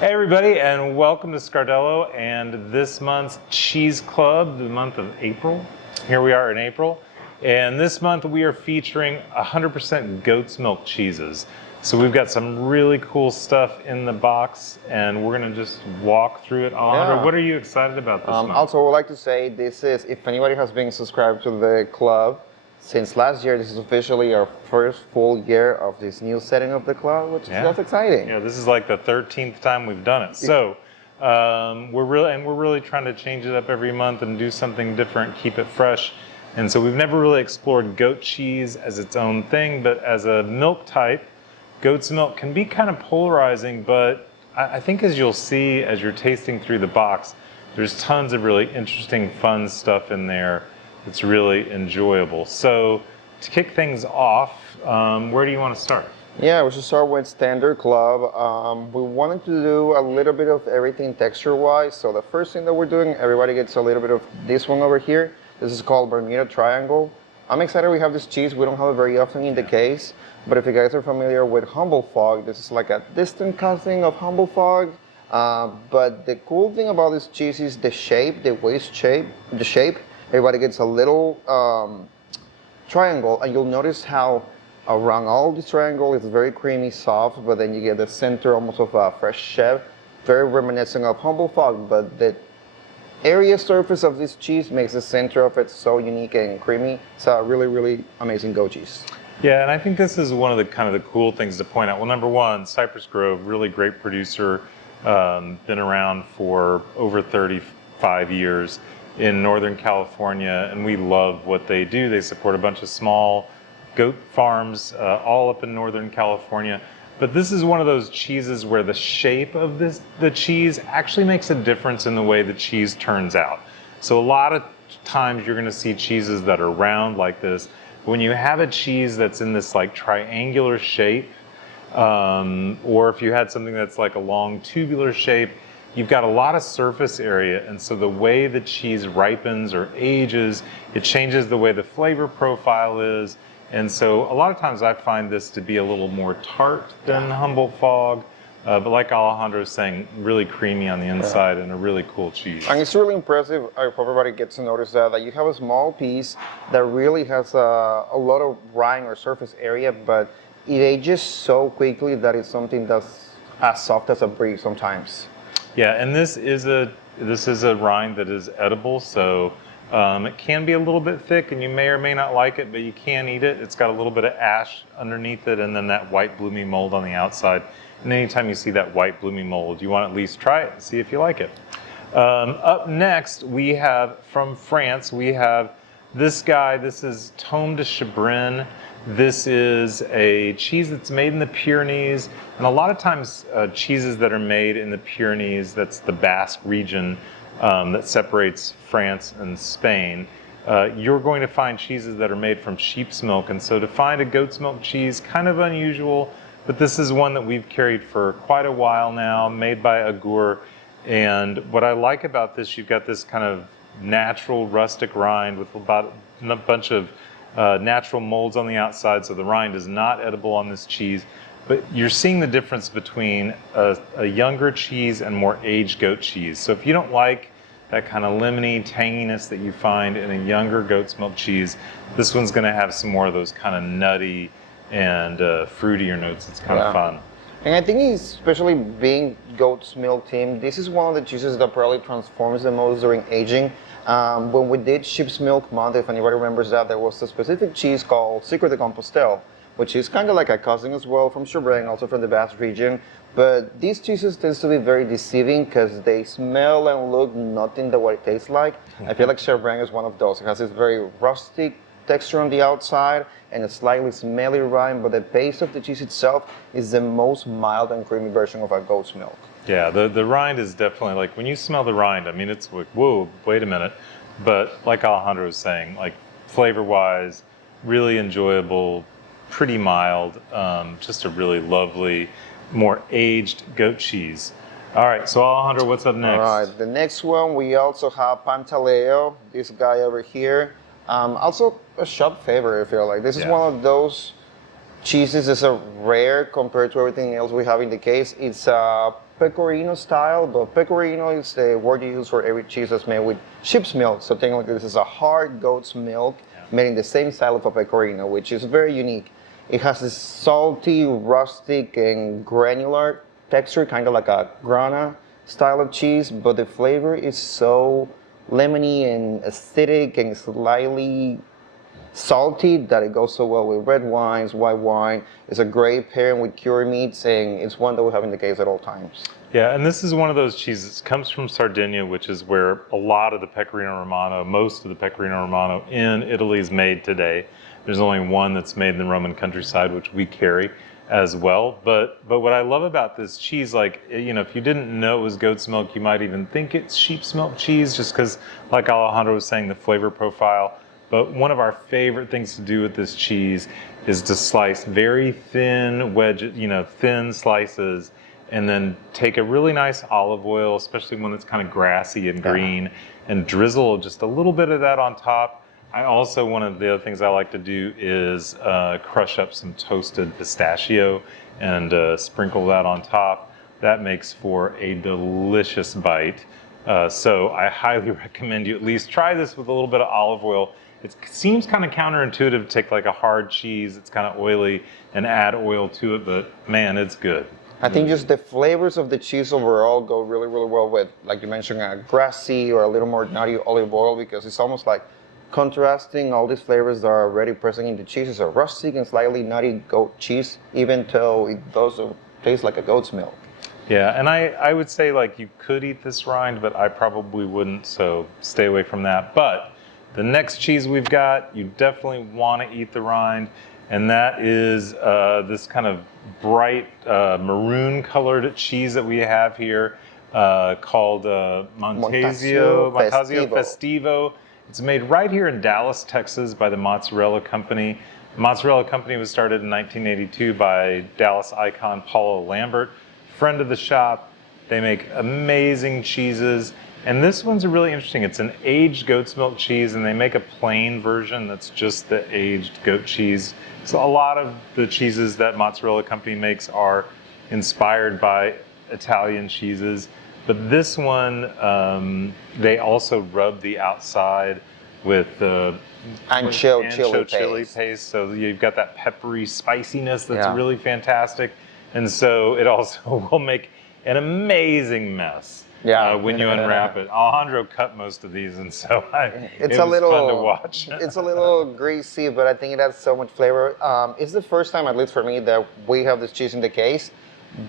Hey everybody, and welcome to Scardello and this month's Cheese Club, the month of April. Here we are in April, and this month we are featuring 100% goat's milk cheeses. So we've got some really cool stuff in the box, and we're gonna just walk through it. Alejandro, Yeah. what are you excited about this month? Also, I would like to say this is, if anybody has been subscribed to the club since last year, this is officially our first full year of this new setting of the club, which that's exciting. Yeah, this is like the 13th time we've done it. So we're really trying to change it up every month and do something different, keep it fresh. And so we've never really explored goat cheese as its own thing, but as a milk type, goat's milk can be kind of polarizing, but I think as you'll see as you're tasting through the box, there's tons of really interesting, fun stuff in there that's really enjoyable. So to kick things off, where do you want to start? Yeah, we should start with Standard Club. We wanted to do a little bit of everything texture-wise. So the first thing that we're doing, everybody gets a little bit of this one over here. This is called Bermuda Triangle. I'm excited we have this cheese. We don't have it very often in the case. But if you guys are familiar with Humble Fog, this is like a distant cousin of Humble Fog. But the cool thing about this cheese is the shape, the waist shape, the shape. Everybody gets a little triangle, and you'll notice how around all this triangle it's very creamy, soft, but then you get the center almost of a fresh chef, very reminiscent of Humble Fog, but the area surface of this cheese makes the center of it so unique and creamy. It's a really, really amazing goat cheese. Yeah, and I think this is one of the cool things to point out. Well, number one, Cypress Grove, really great producer, been around for over 35 years in Northern California, and we love what they do. They support a bunch of small goat farms all up in Northern California. But this is one of those cheeses where the shape of the cheese actually makes a difference in the way the cheese turns out. So a lot of times you're gonna see cheeses that are round like this. When you have a cheese that's in this like triangular shape, or if you had something that's like a long tubular shape, you've got a lot of surface area, and so the way the cheese ripens or ages, it changes the way the flavor profile is. And so a lot of times I find this to be a little more tart than Humble Fog, but like Alejandro's saying, really creamy on the inside and a really cool cheese. And it's really impressive. I hope everybody gets to notice that you have a small piece that really has a lot of rind or surface area, but it ages so quickly that it's something that's as soft as a brick sometimes. Yeah, and this is a rind that is edible, so it can be a little bit thick, and you may or may not like it, but you can eat it. It's got a little bit of ash underneath it, and then that white bloomy mold on the outside. And anytime you see that white bloomy mold, you want to at least try it and see if you like it. Up next, we have from France. We have this guy. This is Tome de Chagrin. This is a cheese that's made in the Pyrenees, and a lot of times cheeses that are made in the Pyrenees, that's the Basque region that separates France and Spain, you're going to find cheeses that are made from sheep's milk. And so to find a goat's milk cheese, kind of unusual, but this is one that we've carried for quite a while now, made by Agur. And what I like about this, you've got this kind of natural rustic rind with about a bunch of natural molds on the outside, so the rind is not edible on this cheese. But you're seeing the difference between a younger cheese and more aged goat cheese. So if you don't like that kind of lemony tanginess that you find in a younger goat's milk cheese, this one's going to have some more of those kind of nutty and fruitier notes. It's kind of fun. And I think especially being goat's milk team, this is one of the cheeses that probably transforms the most during aging. When we did Sheep's Milk Month, if anybody remembers that, there was a specific cheese called Secret de Compostelle, which is kind of like a cousin as well from Chagrin, also from the Basque region. But these cheeses tend to be very deceiving because they smell and look nothing than what it tastes like. I feel like Chagrin is one of those. It has this very rustic texture on the outside and a slightly smelly rind, but the base of the cheese itself is the most mild and creamy version of a goat's milk. Yeah, the rind is definitely, like, when you smell the rind, I mean, it's like, whoa, wait a minute. But like Alejandro was saying, like, flavor-wise, really enjoyable, pretty mild, just a really lovely, more aged goat cheese. All right, so Alejandro, what's up next? All right, the next one, we also have Pantaleo, this guy over here. Also a shop favorite, I feel like. This is one of those cheeses that's a rare compared to everything else we have in the case. It's pecorino style, but pecorino is the word you use for every cheese that's made with sheep's milk. So technically this is a hard goat's milk made in the same style of a pecorino, which is very unique. It has this salty, rustic, and granular texture, kind of like a grana style of cheese, but the flavor is so lemony and acidic and slightly salty that it goes so well with red wines, white wine. It's a great pairing with cured meats, and it's one that we have in the case at all times. Yeah, and this is one of those cheeses. It comes from Sardinia, which is where a lot of the Pecorino Romano, most of the Pecorino Romano in Italy is made today. There's only one that's made in the Roman countryside, which we carry as well. But what I love about this cheese, like, you know, if you didn't know it was goat's milk, you might even think it's sheep's milk cheese, just because, like Alejandro was saying, the flavor profile. But one of our favorite things to do with this cheese is to slice very thin wedges, you know, thin slices, and then take a really nice olive oil, especially when it's kind of grassy and green, and drizzle just a little bit of that on top. I also, one of the other things I like to do is crush up some toasted pistachio and sprinkle that on top. That makes for a delicious bite. So I highly recommend you at least try this with a little bit of olive oil. It seems kind of counterintuitive to take like a hard cheese, it's kind of oily, and add oil to it, but man, it's good. I think just the flavors of the cheese overall go really, really well with, like you mentioned, a grassy or a little more nutty olive oil, because it's almost like contrasting all these flavors that are already present in the cheese. It's a rustic and slightly nutty goat cheese, even though it does taste like a goat's milk. Yeah, and I would say like you could eat this rind, but I probably wouldn't, so stay away from that. But the next cheese we've got, you definitely want to eat the rind, and that is this kind of bright maroon colored cheese that we have here called Montasio Festivo. It's made right here in Dallas, Texas by the Mozzarella Company. The Mozzarella Company was started in 1982 by Dallas icon Paula Lambert, friend of the shop. They make amazing cheeses. And this one's really interesting. It's an aged goat's milk cheese, and they make a plain version that's just the aged goat cheese. So a lot of the cheeses that Mozzarella Company makes are inspired by Italian cheeses. But this one, they also rub the outside with ancho chili paste. So you've got that peppery spiciness that's really fantastic. And so it also will make an amazing mess. When you unwrap it. Alejandro cut most of these, and so it was fun to watch. It's a little greasy, but I think it has so much flavor. It's the first time, at least for me, that we have this cheese in the case,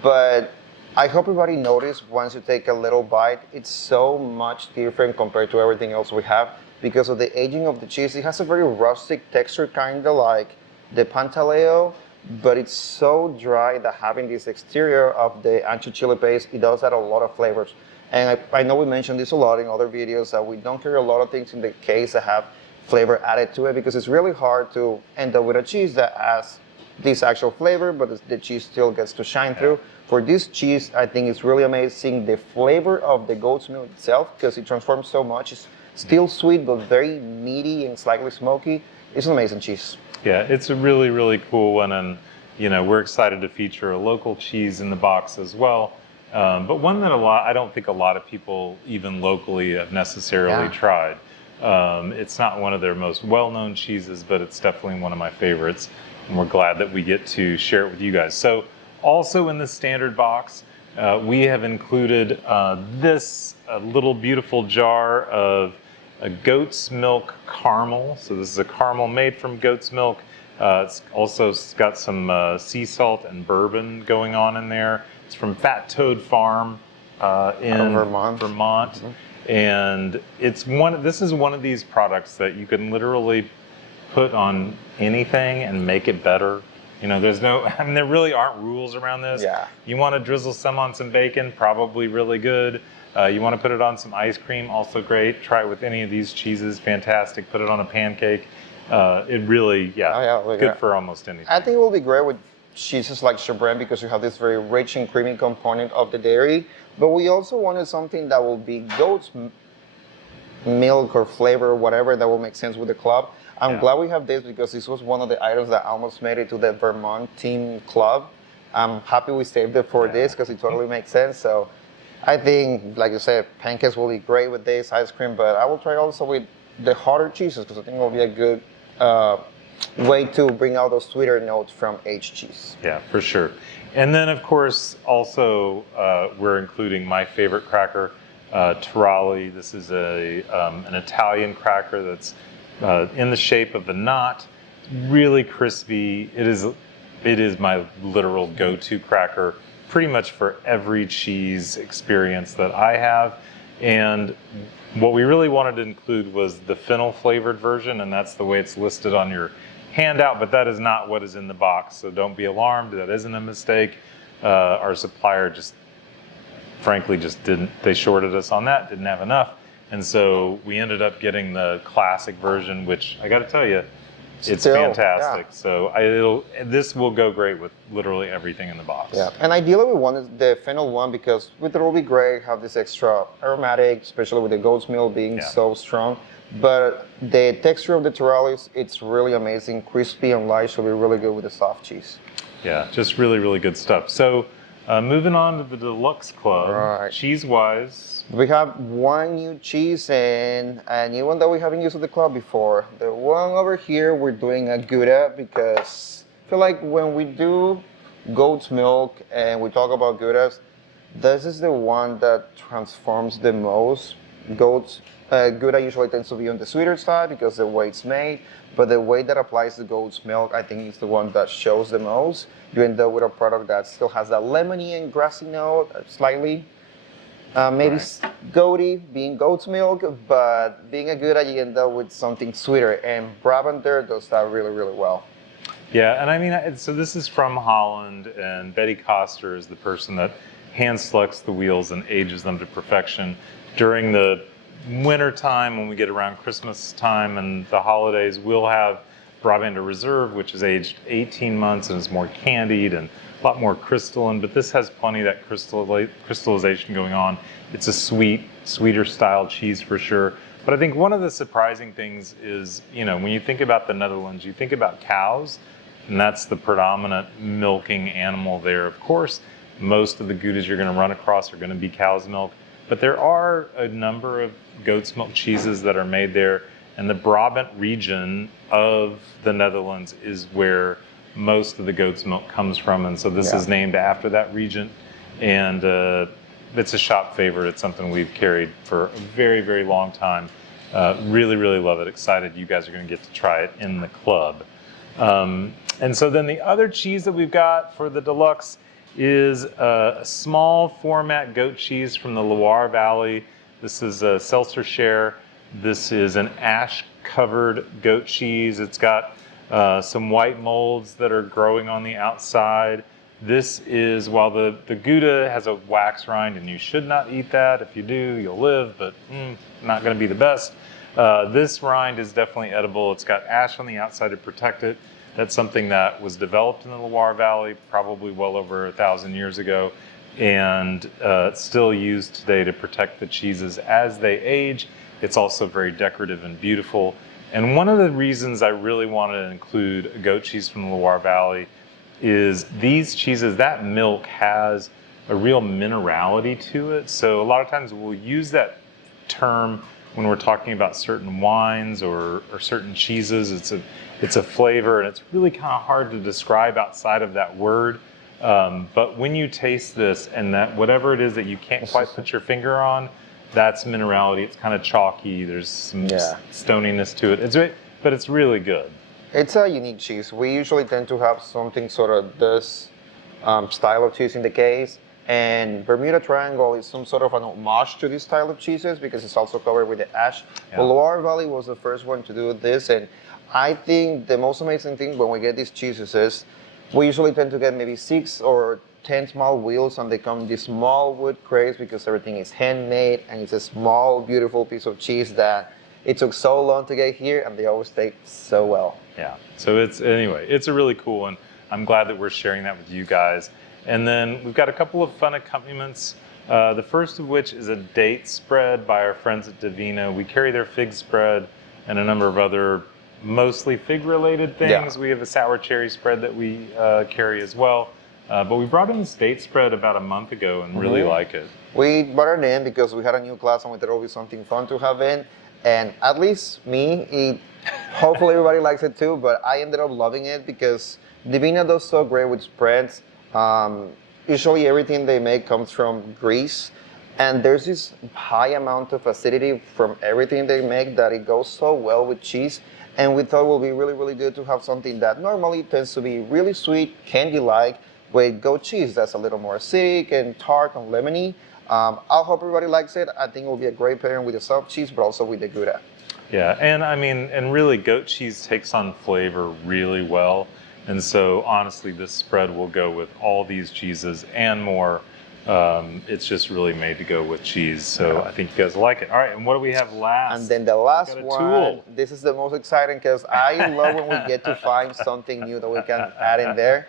but I hope everybody noticed once you take a little bite, it's so much different compared to everything else we have because of the aging of the cheese. It has a very rustic texture, kind of like the Pantaleo, but it's so dry that having this exterior of the ancho chili paste, it does add a lot of flavors. And I know we mentioned this a lot in other videos that we don't carry a lot of things in the case that have flavor added to it because it's really hard to end up with a cheese that has this actual flavor, but the cheese still gets to shine through. For this cheese, I think it's really amazing. The flavor of the goat's milk itself, because it transforms so much, it's still sweet, but very meaty and slightly smoky. It's an amazing cheese. Yeah, it's a really, really cool one. And, you know, we're excited to feature a local cheese in the box as well. But one that I don't think a lot of people, even locally, have necessarily tried. It's not one of their most well-known cheeses, but it's definitely one of my favorites. And we're glad that we get to share it with you guys. So also in the standard box, we have included this little beautiful jar of a goat's milk caramel. So this is a caramel made from goat's milk. It's also got some sea salt and bourbon going on in there. It's from Fat Toad Farm in Vermont. Mm-hmm. And this is one of these products that you can literally put on anything and make it better. You know, there really aren't rules around this. Yeah. You want to drizzle some on some bacon, probably really good. You want to put it on some ice cream, also great. Try it with any of these cheeses, fantastic. Put it on a pancake. It really, good for almost anything. I think it will be great with cheeses like Charbon because you have this very rich and creamy component of the dairy. But we also wanted something that will be goat's milk or flavor or whatever that will make sense with the club. I'm glad we have this because this was one of the items that almost made it to the Vermont team club. I'm happy we saved it for this because it totally makes sense. So I think, like you said, pancakes will be great with this ice cream, but I will try also with the hotter cheeses because I think it will be a good way to bring out those sweeter notes from aged cheese. Yeah, for sure. And then, of course, also we're including my favorite cracker, Tirali. This is an Italian cracker that's in the shape of a knot, really crispy. It is my literal go-to cracker pretty much for every cheese experience that I have. And what we really wanted to include was the fennel flavored version, and that's the way it's listed on your handout, but that is not what is in the box. So don't be alarmed, that isn't a mistake. Our supplier just, frankly, they shorted us on that, didn't have enough. And so we ended up getting the classic version, which I gotta tell you, it's fantastic. Yeah. So this will go great with literally everything in the box. Yeah, and ideally we wanted the fennel one because with the ruby gray have this extra aromatic, especially with the goat's milk being so strong. But the texture of the Tirales, it's really amazing, crispy and light, so it'll be really good with the soft cheese. Yeah, just really, really good stuff. So moving on to the Deluxe Club, cheese-wise. We have one new cheese and a new one that we haven't used at the club before. The one over here, we're doing a Gouda because I feel like when we do goat's milk and we talk about Goudas, this is the one that transforms the most. Gouda usually tends to be on the sweeter side because the way it's made, but the way that applies to goat's milk, I think is the one that shows the most. You end up with a product that still has that lemony and grassy note, slightly. Maybe goaty, being goat's milk, but being a Gouda, you end up with something sweeter, and Brabanter does that really, really well. Yeah, and I mean, so this is from Holland, and Betty Koster is the person that hand selects the wheels and ages them to perfection. During the winter time, when we get around Christmas time and the holidays, we'll have Brabanter Reserve, which is aged 18 months and is more candied and a lot more crystalline, but this has plenty of that crystallization going on. It's a sweeter style cheese for sure. But I think one of the surprising things is, when you think about the Netherlands, you think about cows, and that's the predominant milking animal there. Of course, most of the Goudas you're going to run across are going to be cow's milk, but there are a number of goat's milk cheeses that are made there, and the Brabant region of the Netherlands is where most of the goat's milk comes from, and so this is named after that region, and it's a shop favorite. It's something we've carried for a very, very long time. Really, really love it. Excited you guys are going to get to try it in the club. And so then the other cheese that we've got for the Deluxe is a small format goat cheese from the Loire Valley. This is a Seltzer. This is an ash covered goat cheese. It's got some white molds that are growing on the outside. This is, while the Gouda has a wax rind, and you should not eat that. If you do, you'll live, but not going to be the best. This rind is definitely edible. It's got ash on the outside to protect it. That's something that was developed in the Loire Valley probably well over 1,000 years ago, and it's still used today to protect the cheeses as they age. It's also very decorative and beautiful. And one of the reasons I really wanted to include a goat cheese from the Loire Valley is these cheeses, that milk has a real minerality to it. So a lot of times we'll use that term when we're talking about certain wines or certain cheeses. It's a flavor, and it's really kind of hard to describe outside of that word. But when you taste this, and that whatever it is that you can't quite put your finger on, that's minerality. It's kind of chalky. There's some stoniness to it. But it's really good. It's a unique cheese. We usually tend to have something sort of this style of cheese in the case. And Bermuda Triangle is some sort of an homage to this style of cheeses because it's also covered with the ash. Yeah. The Loire Valley was the first one to do this. And I think the most amazing thing when we get these cheeses is we usually tend to get maybe 6 or 10 small wheels, and they come in these small wood crates because everything is handmade, and it's a small, beautiful piece of cheese that it took so long to get here, and they always taste so well. Yeah, so it's a really cool one. I'm glad that we're sharing that with you guys. And then we've got a couple of fun accompaniments. The first of which is a date spread by our friends at Divina. We carry their fig spread and a number of other mostly fig-related things. Yeah. We have a sour cherry spread that we carry as well. But we brought in the state spread about a month ago and really like it. We brought it in because we had a new class and we thought it would be something fun to have in. And at least me, hopefully everybody likes it too, but I ended up loving it because Divina does so great with spreads. Usually everything they make comes from Greece. And there's this high amount of acidity from everything they make that it goes so well with cheese. And we thought it would be really, really good to have something that normally tends to be really sweet, candy-like, with goat cheese that's a little more acidic and tart and lemony. I hope everybody likes it. I think it will be a great pairing with the soft cheese, but also with the Gouda. Yeah, and I mean, and really goat cheese takes on flavor really well. And so honestly, this spread will go with all these cheeses and more. It's just really made to go with cheese. So I think you guys like it. All right, and what do we have last? And then the last one, tool. This is the most exciting because I love when we get to find something new that we can add in there.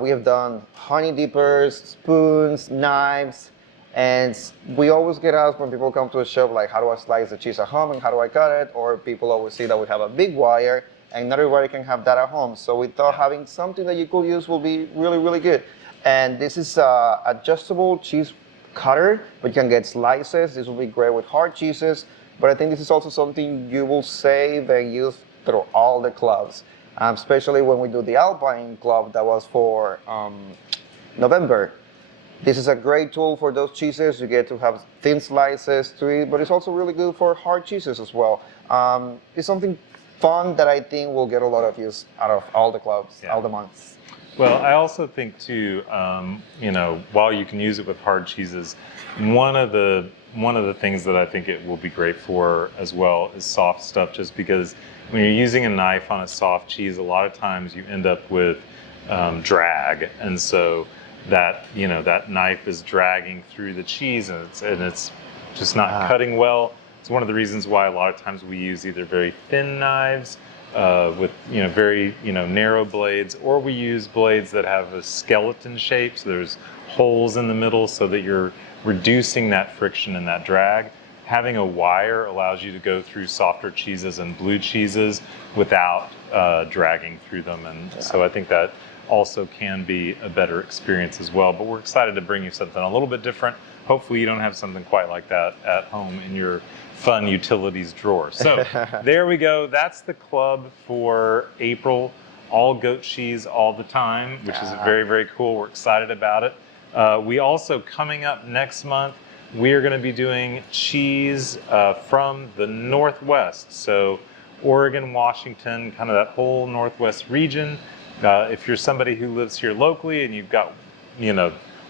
We have done honey dippers, spoons, knives, and we always get asked when people come to a shop, like, how do I slice the cheese at home and how do I cut it? Or people always see that we have a big wire and not everybody can have that at home. So we thought having something that you could use will be really, really good. And this is an adjustable cheese cutter, but you can get slices. This will be great with hard cheeses, but I think this is also something you will save and use through all the clubs. Especially when we do the Alpine Club that was for November. This is a great tool for those cheeses. You get to have thin slices to eat, but it's also really good for hard cheeses as well. It's something fun that I think will get a lot of use out of all the clubs, all the months. Well, I also think too, while you can use it with hard cheeses, one of the things that I think it will be great for as well is soft stuff, just because when you're using a knife on a soft cheese, a lot of times you end up with drag, and so that knife is dragging through the cheese, and it's just not cutting well. It's one of the reasons why a lot of times we use either very thin knives with very narrow blades, or we use blades that have a skeleton shape, so there's holes in the middle so that you're reducing that friction and that drag. Having a wire allows you to go through softer cheeses and blue cheeses without dragging through them, and so I think that also can be a better experience as well. But we're excited to bring you something a little bit different. Hopefully you don't have something quite like that at home in your fun utilities drawer. So there we go. That's the club for April. All goat cheese all the time, which is very, very cool. We're excited about it. We also, coming up next month, we are going to be doing cheese from the Northwest. So Oregon, Washington, kind of that whole Northwest region. If you're somebody who lives here locally and you've got,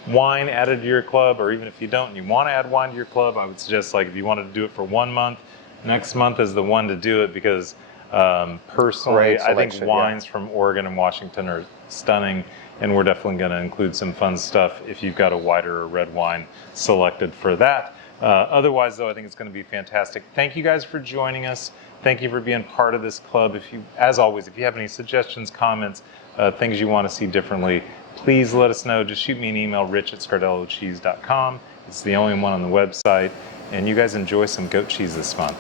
wine added to your club, or even if you don't and you want to add wine to your club, I would suggest, like, if you wanted to do it for 1 month, next month is the one to do it, because personally, I think wines from Oregon and Washington are stunning, and we're definitely going to include some fun stuff if you've got a whiter or red wine selected for that. Otherwise, though, I think it's going to be fantastic. Thank you guys for joining us. Thank you for being part of this club. As always, if you have any suggestions, comments, things you want to see differently, please let us know. Just shoot me an email, rich@scardellocheese.com. It's the only one on the website. And you guys enjoy some goat cheese this month.